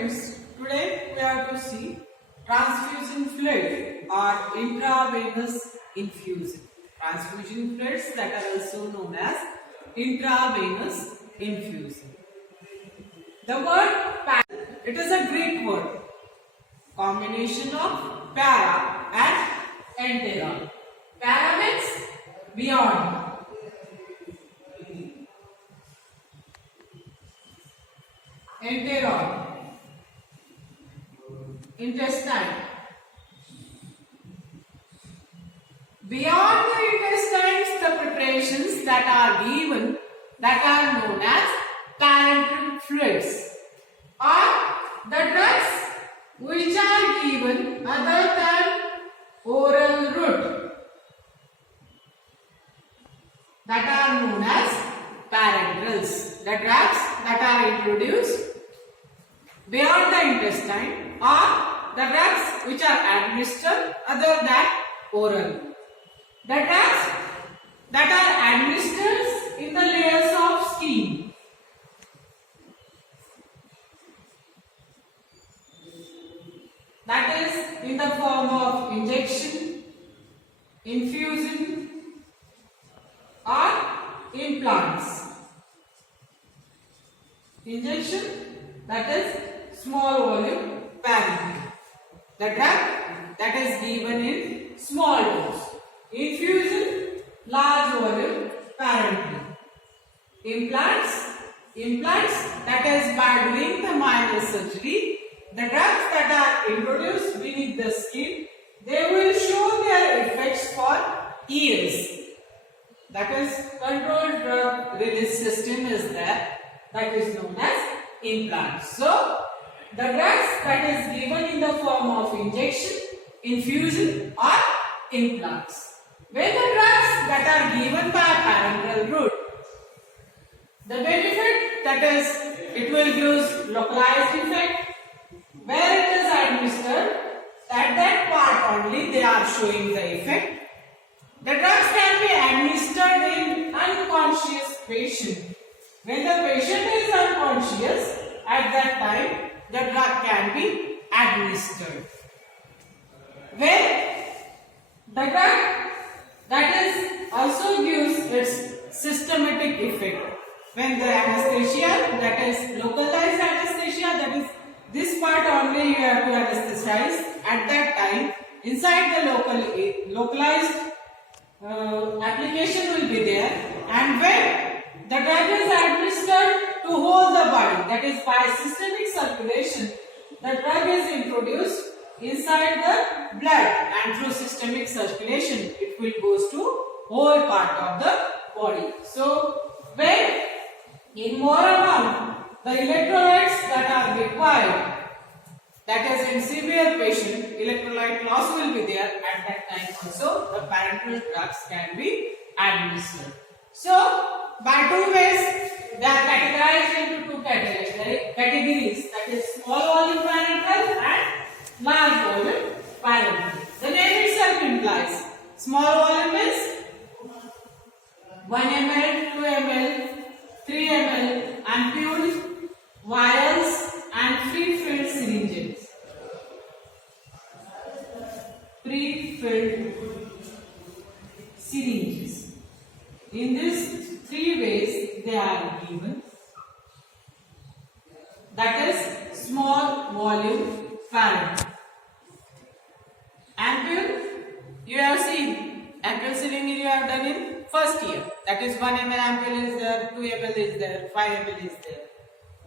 students, today we are to see transfusion fluid or intravenous infusion. Transfusion fluids that are also known as intravenous infusion. The word para, it is a Greek word, combination of para and enteron. Para means beyond. Enteron, intestine. Beyond the intestines, the preparations that are given that are known as parenteral fluids or the drugs which are given other than oral route that are known as parenterals. The drugs that are introduced beyond the intestine are the drugs which are administered other than oral. The drugs that are administered in the layers of skin. That is in the form of injection, infusion or implants. Injection, that is small volume parenteral. The drug that is given in small dose. Infusion, large volume parenteral. Implants that is by doing the minor surgery. The drugs that are introduced beneath the skin, they will show their effects for years. That is controlled drug release system is there. That is known as implants. So, the drugs that is given in the form of injection, infusion or implants. When the drugs that are given by parenteral route, the benefit that is it will give localized effect. Where it is administered, at that part only they are showing the effect. The drugs can be administered in unconscious patient. When the patient is unconscious, at that time the drug can be administered. When the drug that is also gives its systematic effect. When the anesthesia, that is localized anesthesia, that is this part only you have to anesthetize. At that time, inside the localized application will be there, and when the drug is administered to whole the body, that is by systemic circulation, the drug is introduced inside the blood, and through systemic circulation it will goes to whole part of the body. So when in more amount the electrolytes that are required, that is in severe patient, electrolyte loss will be there. At that time also the parenteral drugs can be administered. So by two ways they are categorized into two categories, that is small volume parenteral and large volume parenteral. The name itself implies small volume is 1 ml, 2 ml, 3 ml ampoules, vials and pre-filled syringes. Pre-filled syringes. In these three ways they are given. That is small volume parenteral. Ampoule, you have seen ampoule syringe you have done in first year. That is 1 ml ampoule is there, 2 ml is there, 5 ml is there.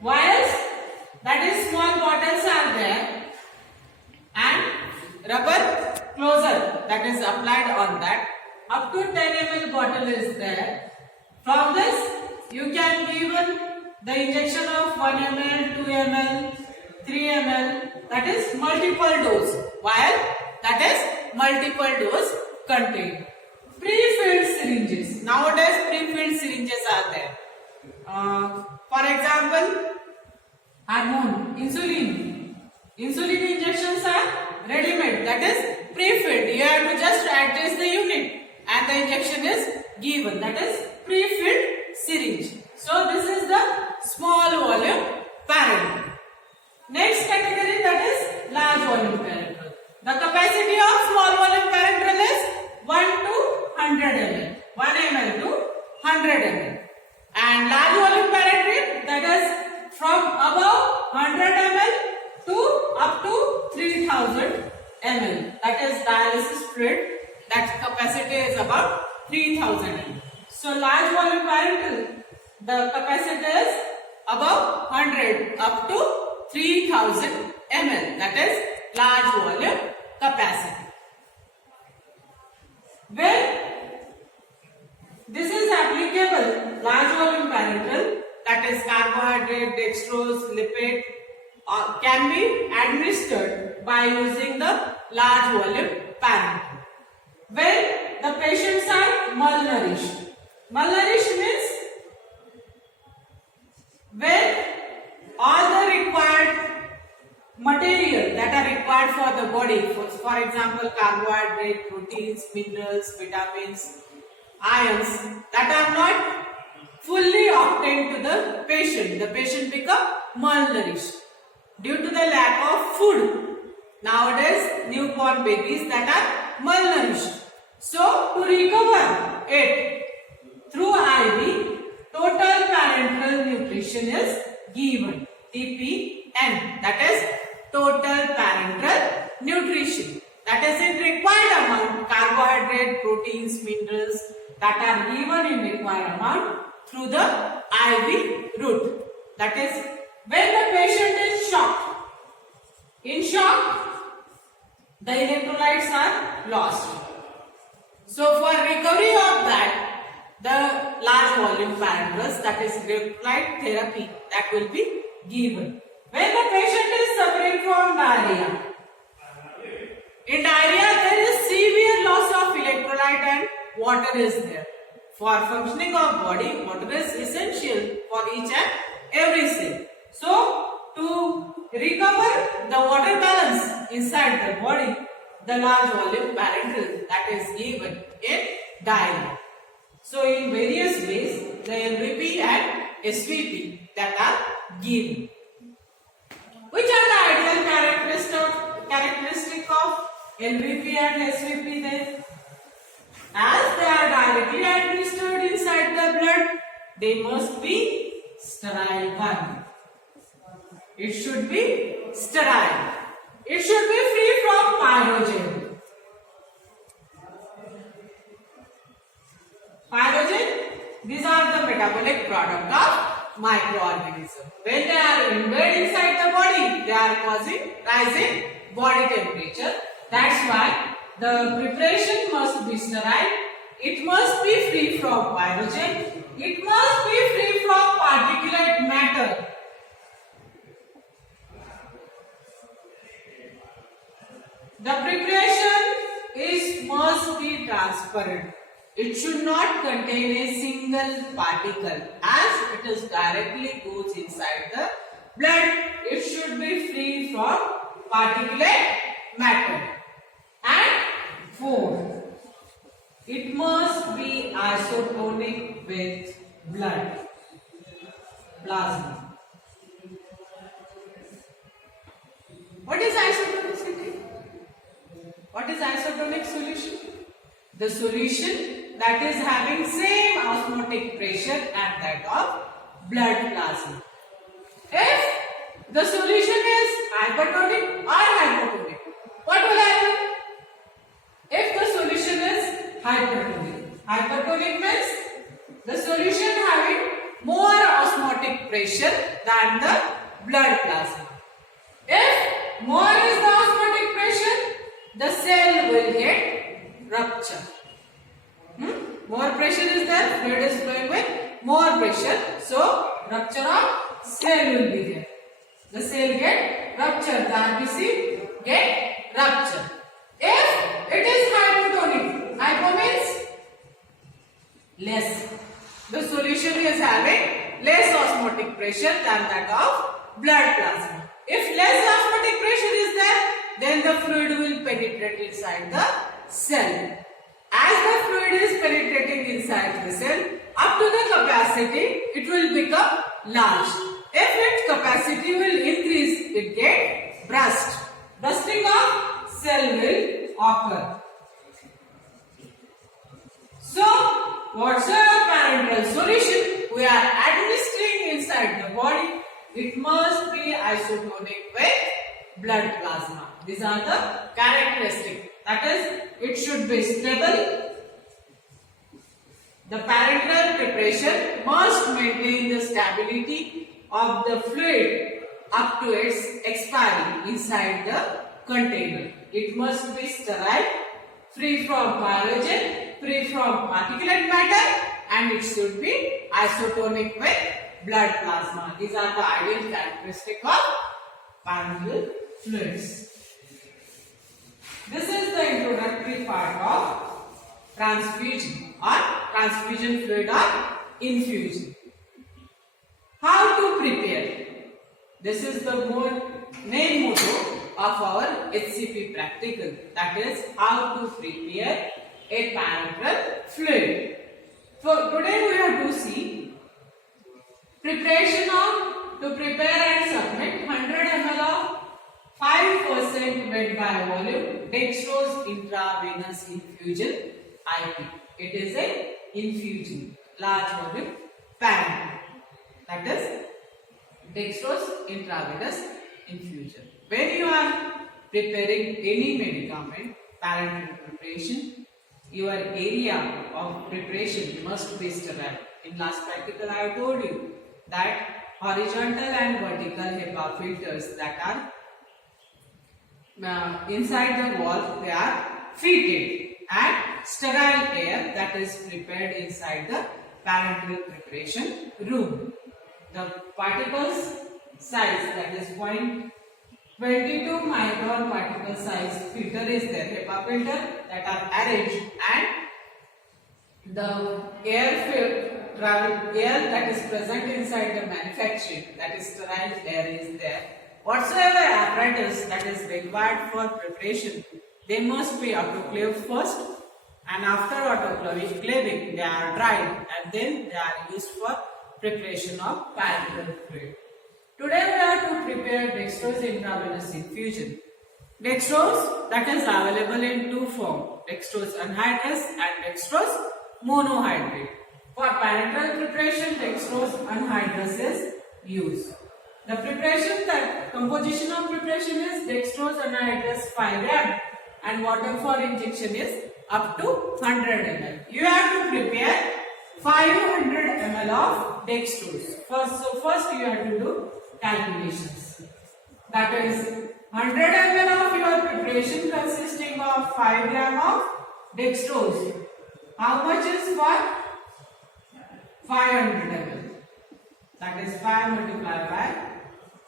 Vials, that is small bottles are there, and rubber closure that is applied on that. Up to 10 ml bottle is there. From this you can give the injection of 1 ml, 2 ml, 3 ml, that is multiple dose. Vial, that is multiple dose contained. Pre-filled syringes. Nowadays pre-filled syringes are there. For example, hormone, insulin. Insulin injections are ready-made, that is pre-filled. You have to just adjust the unit and the injection is given, that is pre-filled syringe. So this is the small volume parenteral. Next category, that is large volume parenteral. The capacity of small volume parenteral is 1 to 100 ml. 1 ml to 100 ml. And large volume parenteral, that is from above 100 ml to up to 3000 ml. That is dialysis fluid. That capacity is about 3000 ml. So large volume parenteral, the capacity is above 100 up to 3000 ml. That is large volume capacity. When this is applicable, large volume parenteral, that is carbohydrate, dextrose, lipid, can be administered by using the large volume parenteral. When the patients are malnourished. Malnourished means when all the required material that are required for the body, for example carbohydrate, proteins, minerals, vitamins, ions, that are not fully obtained to the patient become malnourished due to the lack of food. Nowadays newborn babies that are malnourished. So to recover it through IV, total parenteral nutrition is given, TPN, that is total parenteral nutrition, that is in required amount, carbohydrate, proteins, minerals that are given in required amount through the IV route. That is when the patient is shocked. In shock, the electrolytes are lost. So for recovery of that, the large volume parenterals, that is electrolyte therapy, that will be given. When the patient is suffering from diarrhea, in diarrhea there is severe loss of electrolyte and water is there. For functioning of body, water is essential for each and every cell. So to recover the water balance inside the body, the large volume parenteral, that is given in diarrhea. So in various ways, the LVP and SVP that are given. Which are the ideal characteristic of LVP and SVP then? As they are directly administered inside the blood, they must be sterile one. It should be sterile. It should be free from pyrogen. Pyrogen, these are the metabolic product of microorganism. When they are embedded inside the body, they are causing rising body temperature. That's why the preparation must be sterile. It must be free from pyrogen. It must be free from particulate matter. The preparation must be transparent. It should not contain a single particle as it is directly goes inside the blood. It should be free from particulate matter. And 4. It must be isotonic with blood plasma. What is isotonicity? What is isotonic solution? The solution that is having same osmotic pressure as that of blood plasma. If the solution is hypertonic or hypotonic, what will happen? If the solution is hypertonic means the solution having more osmotic pressure than the blood plasma. If more is the osmotic pressure, the cell will get rupture. More pressure is there, fluid is flowing with more pressure, so rupture of cell will be there. The cell get ruptured, the RBC get ruptured. If it is hypotonic, hypo means less. The solution is having less osmotic pressure than that of blood plasma. If less osmotic pressure is there, then the fluid will penetrate inside the cell. As the fluid is penetrating inside the cell, up to the capacity, it will become large. If its capacity will increase, it get burst. Bursting of cell will occur. So, what's the parenteral solution we are administering inside the body? It must be isotonic with blood plasma. These are the characteristics. That is, it should be stable. The parenteral preparation must maintain the stability of the fluid up to its expiry inside the container. It must be sterile, free from pyrogen, free from particulate matter, and it should be isotonic with blood plasma. These are the ideal characteristics of parenteral fluids. This is the introductory part of transfusion or transfusion fluid or infusion. How to prepare? This is the main motto of our HCP practical. That is how to prepare a parenteral fluid. So today we have to see preparation of to prepare and submit 100 ml of 5% weight by volume dextrose intravenous infusion IP. It is a infusion, large volume parenteral. That is dextrose intravenous infusion. When you are preparing any medicament, parenteral preparation, your area of preparation must be sterile. In last practical, I have told you that horizontal and vertical HEPA filters that are inside the wall, they are fitted, and sterile air that is prepared inside the parenteral preparation room. The particles size, that is 0.22 micron particle size filter is there, HEPA filter that are arranged, and the air that is present inside the manufacturing, that is sterile air is there. Whatsoever apparatus that is required for preparation, they must be autoclaved first, and after autoclaving they are dried, and then they are used for preparation of parenteral fluid. Today we are to prepare dextrose intravenous infusion. Dextrose that is available in two forms, dextrose anhydrous and dextrose monohydrate. For parenteral preparation, dextrose anhydrous is used. The preparation, that composition of preparation is dextrose anhydrous 5 gram and water for injection is up to 100 ml. You have to prepare 500 ml of dextrose. First you have to do calculations. That is 100 ml of your preparation consisting of 5 gram of dextrose. How much is for 500 ml? That is 5 multiplied by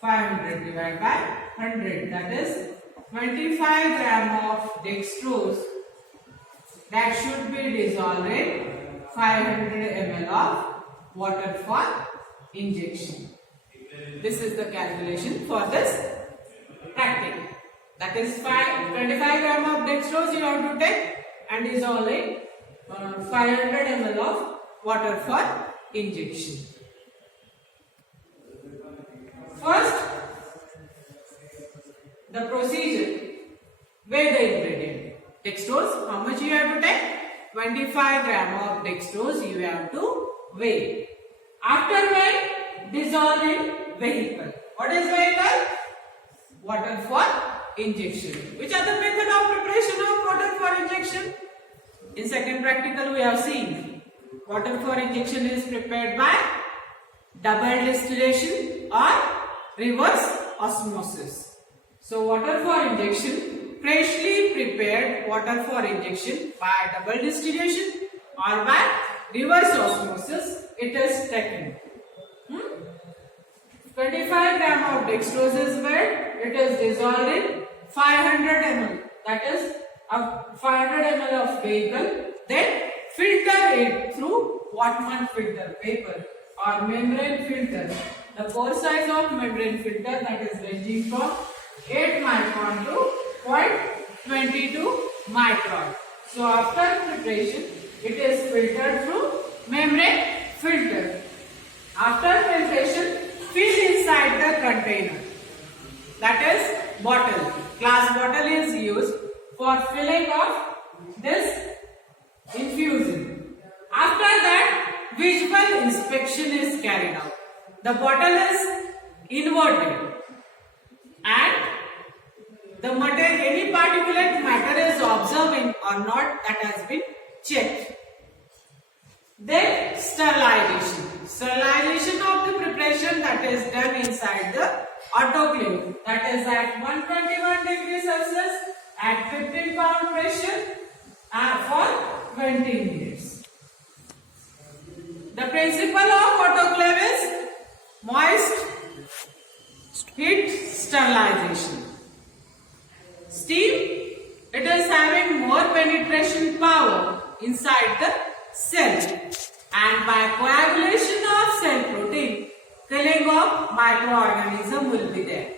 500 divided by 100. That is 25 gram of dextrose that should be dissolved in 500 ml of water for injection. This is the calculation for this practice. That is 25 gram of dextrose you have to take and dissolve in 500 ml of water for injection. First, the procedure. Weigh the ingredient. Dextrose, how much you have to take? 25 gram of dextrose you have to weigh. After weighing, dissolve in vehicle. What is vehicle? Water for injection. Which are the method of preparation of water for injection? In second practical we have seen water for injection is prepared by double distillation or reverse osmosis. So water for injection, freshly prepared water for injection by double distillation or by reverse osmosis, it is taken. 25 gram of dextrose is weighed, it is dissolved in 500 ml, that is 500 ml of vehicle, then filter it through Whatman filter paper or membrane filter. The pore size of membrane filter that is ranging from 8 micron to 0.22 micron. So after preparation, it is filtered through membrane filter. After filtration, fill inside the container. That is bottle. Glass bottle is used for filling of this infusion. After that, visual inspection is carried out. The bottle is inverted and the any particulate matter is observing or not, that has been checked. Then sterilization. Sterilization of the preparation that is done inside the autoclave, that is at 121 degrees Celsius at 15 pound pressure for 20 minutes. The principle of autoclave is moist heat sterilization. Steam, it is having more penetration power inside the cell, and by coagulation of cell protein, killing of microorganism will be there.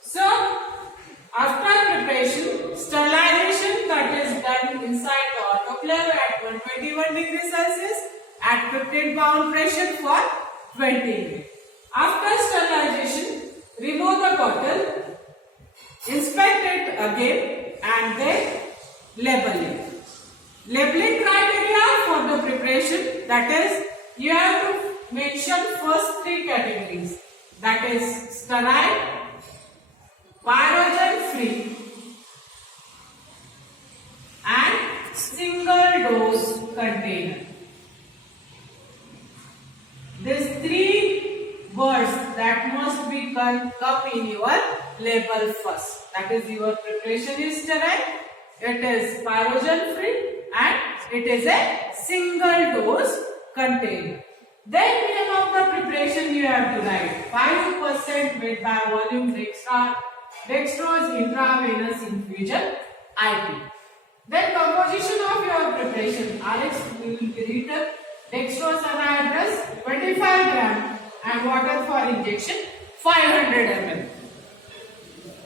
So, after preparation, sterilization that is done inside the autoclave at 121 degrees Celsius at 15 pound pressure for 20 minutes. After sterilization, remove the bottle, inspect it again and then label it. Labeling criteria for the preparation, that is, you have to mention first three categories, that is sterile, pyrogen free and single dose container. These three words that must be come in your label first. That is, your preparation is sterile, it is pyrogen free and it is a single dose container. Then name of the preparation you have to write 5% weight by volume dextrose intravenous infusion IP. Then composition of your preparation, Rx will be written dextrose anhydrous 25 gram and water for injection 500 ml.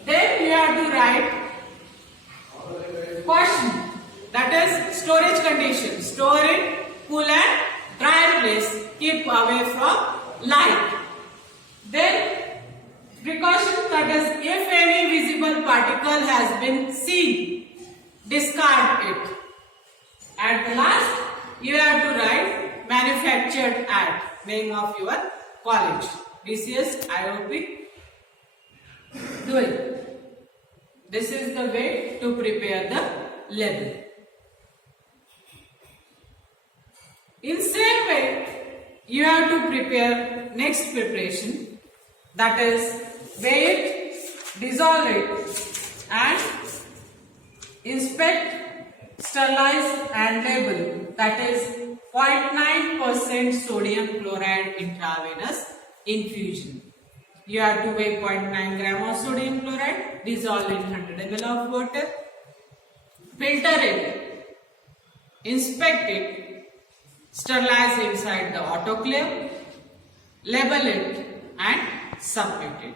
Then you have to write caution, that is storage condition, store in cool and dry place, keep away from light. Then precaution, that is if any visible particle has been seen, discard it. At the last, you have to write manufactured at name of your college, BCS, IOP, do it. This is the way to prepare the label. In same way, you have to prepare next preparation, that is weigh it, dissolve it and inspect, sterilize and label, that is 0.9% sodium chloride intravenous infusion. You have to weigh 0.9 gram of sodium chloride, dissolve in 100 ml of water, filter it, inspect it, sterilize inside the autoclave, label it and submit it.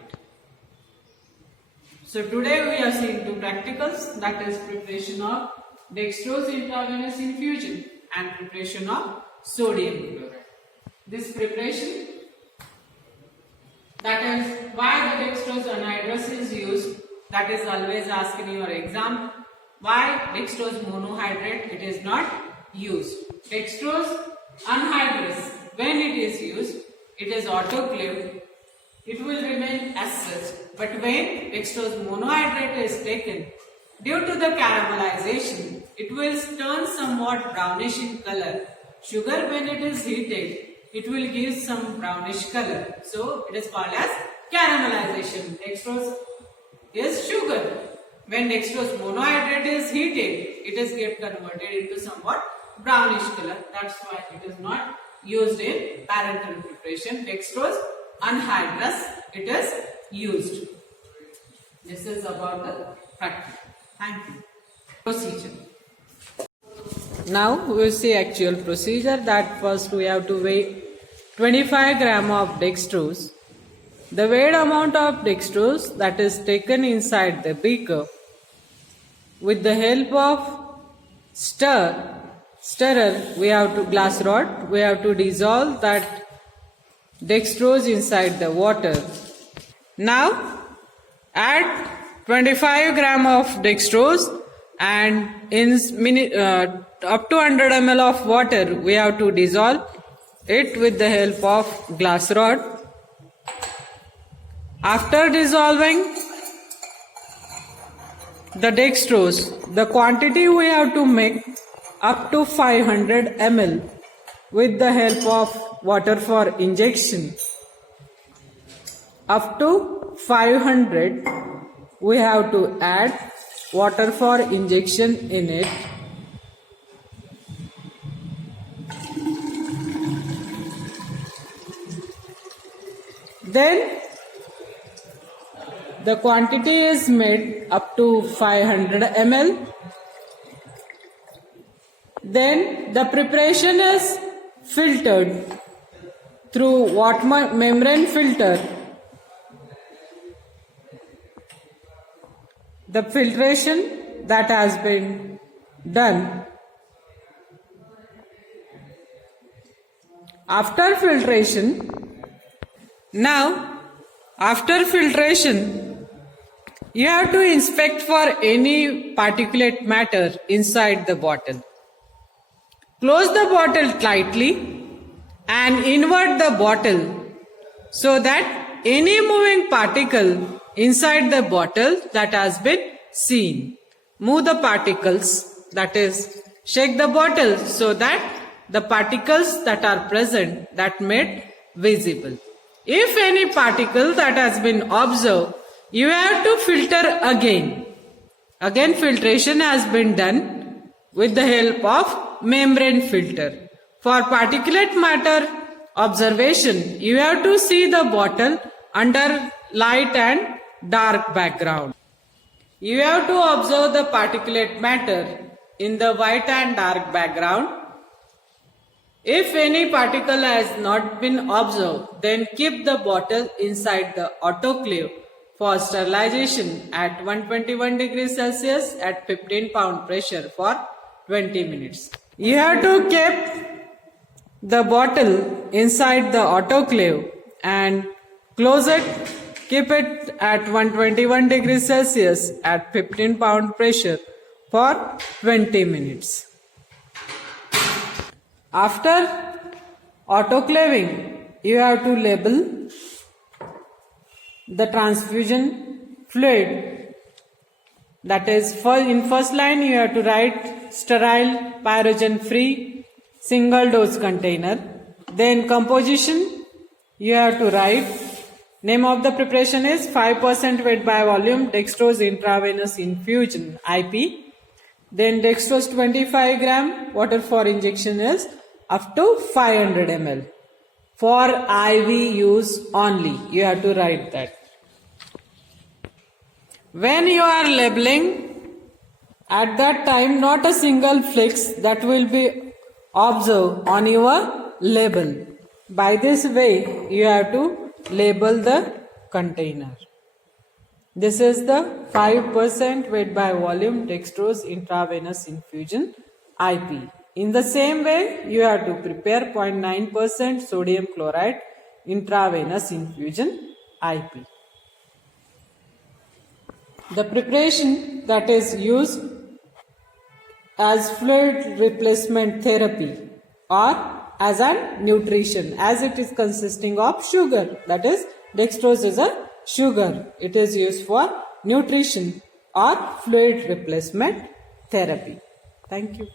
So today we have seen two practicals, that is preparation of dextrose intravenous infusion and preparation of sodium chloride. This preparation, that is why the dextrose anhydrous is used, that is always asked in your exam. Why dextrose monohydrate it is not used? Dextrose anhydrous, when it is used, it is autoclaved, it will remain as such. But when dextrose monohydrate is taken, due to the caramelization, it will turn somewhat brownish in color. Sugar, when it is heated, it will give some brownish color. So it is called as caramelization. Dextrose is sugar. When dextrose monohydrate is heated, it is get converted into somewhat brownish color. That's why it is not used in parenteral preparation. Dextrose anhydrous it is used. This is about the practice. Thank you. Procedure. Now we will see actual procedure. That first we have to weigh 25 gram of dextrose. The weighed amount of dextrose that is taken inside the beaker, with the help of stirrer, we have to glass rod, we have to dissolve that dextrose inside the water. Now add 25 gram of dextrose and in up to 100 ml of water we have to dissolve it with the help of glass rod. After dissolving the dextrose, the quantity we have to make up to 500 ml with the help of water for injection. Up to 500 we have to add water for injection in it. Then the quantity is made up to 500 ml. Then the preparation is filtered through water membrane filter. The filtration that has been done. After filtration, you have to inspect for any particulate matter inside the bottle. Close the bottle tightly and invert the bottle so that any moving particle inside the bottle that has been seen. Move the particles, that is, shake the bottle so that the particles that are present that made visible. If any particle that has been observed, you have to filter again. Again filtration has been done with the help of membrane filter. For particulate matter observation, you have to see the bottle under light and dark background. You have to observe the particulate matter in the white and dark background. If any particle has not been observed, then keep the bottle inside the autoclave for sterilization at 121 degrees Celsius at 15 pound pressure for 20 minutes. You have to keep the bottle inside the autoclave and close it. Keep it at 121 degrees Celsius at 15 pound pressure for 20 minutes. After autoclaving, you have to label the transfusion fluid. That is, in first line you have to write sterile, pyrogen free, single dose container. Then composition, you have to write, name of the preparation is 5% weight by volume dextrose intravenous infusion IP. Then dextrose 25 gram, water for injection is up to 500 ml. For IV use only, you have to write that. When you are labeling, at that time not a single flakes that will be observed on your label. By this way, you have to label the container. This is the 5% weight by volume dextrose intravenous infusion IP. In the same way, you have to prepare 0.9% sodium chloride intravenous infusion IP. The preparation that is used as fluid replacement therapy or as a nutrition, as it is consisting of sugar, that is, dextrose is a sugar. It is used for nutrition or fluid replacement therapy. Thank you.